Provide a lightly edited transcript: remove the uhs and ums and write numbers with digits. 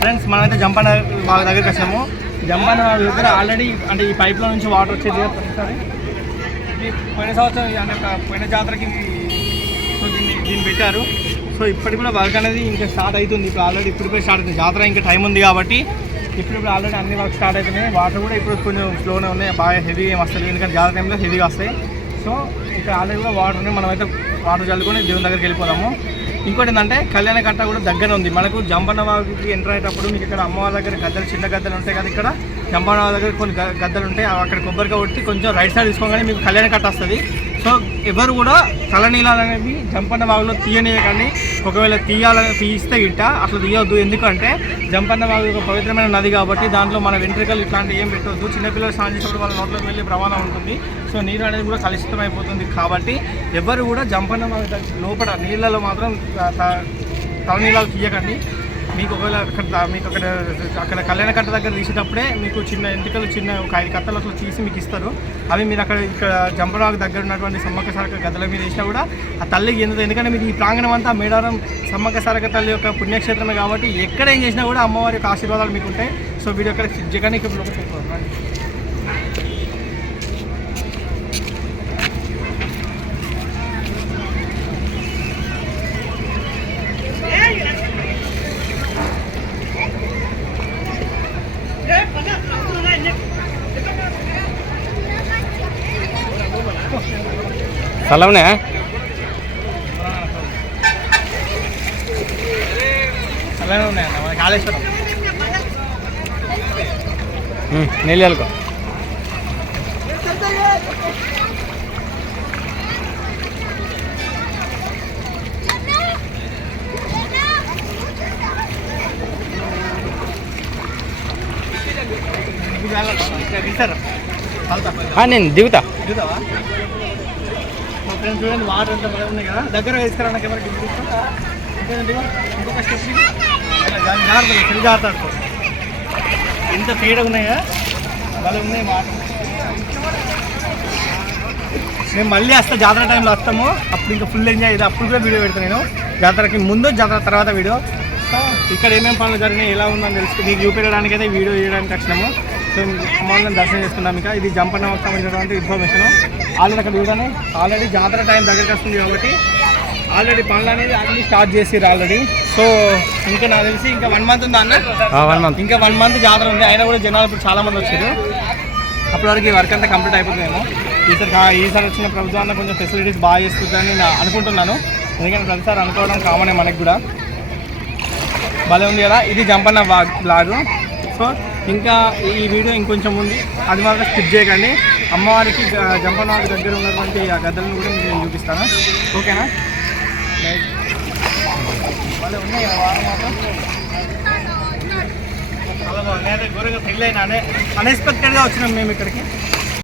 Friends మనమైతే జంపన్న వాళ్ళ దగ్గరికి వచ్చాము. జంపన్న వాళ్ళ దగ్గర ఆల్రెడీ అంటే ఈ పైప్లో నుంచి వాటర్ వచ్చేది ప్రతిసారి పోయిన సంవత్సరం అంటే పోయిన జాతరకి దీన్ని పెట్టారు. సో ఇప్పటికి కూడా వర్క్ అనేది ఇంకా స్టార్ట్ అవుతుంది. ఇప్పుడు ఆల్రెడీ ఇప్పుడు స్టార్ట్ అవుతుంది. జాతర ఇంకా టైం ఉంది కాబట్టి ఇప్పుడు ఆల్రెడీ అన్ని వర్క్ స్టార్ట్ అవుతున్నాయి. వాటర్ కూడా ఇప్పుడు కొంచెం స్లోనే ఉన్నాయి, బాగా హెవీ ఏం వస్తుంది ఎందుకంటే జాతర టైంలో హెవీగా వస్తాయి. సో ఇక్కడ ఆల్రెడీ కూడా వాటర్ ఉన్నాయి. మనమైతే వాటర్ చల్లుకొని దేవుని దగ్గరికి వెళ్ళిపోదాము. ఇంకోటి ఏంటంటే కళ్యాణ కట్ట కూడా దగ్గర ఉంది మనకు. జంపన్న వాగుకి ఎంటర్ అయ్యేటప్పుడు మీకు ఇక్కడ అమ్మవారి దగ్గర గద్దలు చిన్న గద్దలు ఉంటాయి కదా, ఇక్కడ జంపన్న వారి దగ్గర కొన్ని గద్దలు ఉంటాయి. అక్కడ కొబ్బరికాయ కొట్టి కొంచెం రైట్ సైడ్ తీసుకోగానే మీకు కళ్యాణ కట్ట వస్తుంది. సో ఎవరు కూడా తలనీలాలు అనేవి జంపన్న వాగులో తీయనియకండి. ఒకవేళ తీయిస్తే గిట్ట అట్లా తీయవద్దు. ఎందుకంటే జంపన్న వాగు ఒక పవిత్రమైన నది కాబట్టి దాంట్లో మన వెంట్రుకలు ఇట్లాంటివి ఏం పెట్టవద్దు. చిన్నపిల్లలు స్నానం చేసినప్పుడు వాళ్ళ నోట్లోకి వెళ్ళి ప్రమాదం ఉంటుంది. సో నీరు అనేది కూడా కలుషితం అయిపోతుంది కాబట్టి ఎవరు కూడా జంపన్న వాగు లోపల నీళ్ళలో మాత్రం తలనీలాలు తీయకండి. మీకు ఒకవేళ మీకు అక్కడ కళ్యాణ కట్ట దగ్గర తీసేటప్పుడే మీకు చిన్న ఎంటికలు చిన్న ఒక 5 కట్టలు అసలు తీసి మీకు ఇస్తారు. అవి మీరు ఇక్కడ జంపన్న వాగు దగ్గర ఉన్నటువంటి సమ్మక్క సారక్క గద్దల మీద వేసినా కూడా ఆ తల్లికి ఎందుకు, ఎందుకంటే మీకు ఈ ప్రాంగణం అంతా మేడారం సమ్మక్క సారక్క తల్లి యొక్క పుణ్యక్షేత్రమే కాబట్టి ఎక్కడ ఏం చేసినా కూడా అమ్మవారి యొక్క ఆశీర్వాదాలు మీకు ఉంటాయి. సో వీడియో అక్కడ జగన్ ఇక్కడ స్థలంనే అలానే ఉన్నాయన్న మన కాళేశ్వరం నీళ్ళకో నేను దిగుతావా? ఫ్రెండ్స్ చూడండి వాటర్ అంతా బాగా ఉన్నాయి కదా, దగ్గర వేసుకురా నాకు ఎవరికి ఇంకొక స్టెప్ జాగ్రత్త ఎంత తేడా ఉన్నాయా బాగా ఉన్నాయి వాటర్. మేము మళ్ళీ వస్తాం జాతర టైంలో వస్తాము, అప్పుడు ఇంకా ఫుల్ ఎంజాయ్ ఇది. అప్పుడు కూడా వీడియో పెడతాను నేను, జాతరకి ముందు జాతర తర్వాత వీడియో. ఇక్కడ ఏమేమి పనులు జరిగినాయి ఎలా ఉందని తెలుసు మీకు చూపించడానికి అయితే వీడియో చేయడానికి వచ్చినాము. సో అమ్మవారిని దర్శనం చేసుకున్నాం. ఇంకా ఇది జంపన్న సంబంధించినటువంటి ఇన్ఫర్మేషన్. ఆల్రెడీ అక్కడ చూడని ఆల్రెడీ జాతర టైం దగ్గరికి వస్తుంది కాబట్టి ఆల్రెడీ పనులు అనేది అన్ని స్టార్ట్ చేసిర్రు ఆల్రెడీ. సో ఇంకా నాకు తెలిసి ఇంకా 1 మంత్ ఉందా అన్న? 1 మంత్, ఇంకా 1 మంత్ జాతర ఉంది. అయినా కూడా జనాలు ఇప్పుడు చాలా మంది వచ్చారు. అప్పటివరకు వర్క్ అంతా కంప్లీట్ అయిపోతుందేమో. ఈసారి వచ్చిన ప్రభుత్వాన్ని కొంచెం ఫెసిలిటీస్ బాగా చేస్తుందని నేను అనుకుంటున్నాను. ఎందుకంటే ప్రతిసారి అనుకోవడం కామనే మనకి కూడా. భలే ఉంది కదా, ఇది జంపన్న బ్లాగ్. సో ఇంకా ఈ వీడియో ఇంకొంచెం ఉంది, అది మాత్రం స్కిప్ చేయకండి. అమ్మవారికి జంపన్న వారి దగ్గర ఉన్నటువంటి ఆ గద్దలను కూడా నేను చూపిస్తాను, ఓకేనా? భలే ఉన్నాయి కదా వారం మాత్రం చాలా బాగుంది. ఘోరంగా థ్రిల్ అయినా అన్ఎక్స్పెక్టెడ్గా వచ్చినాం మేము ఇక్కడికి.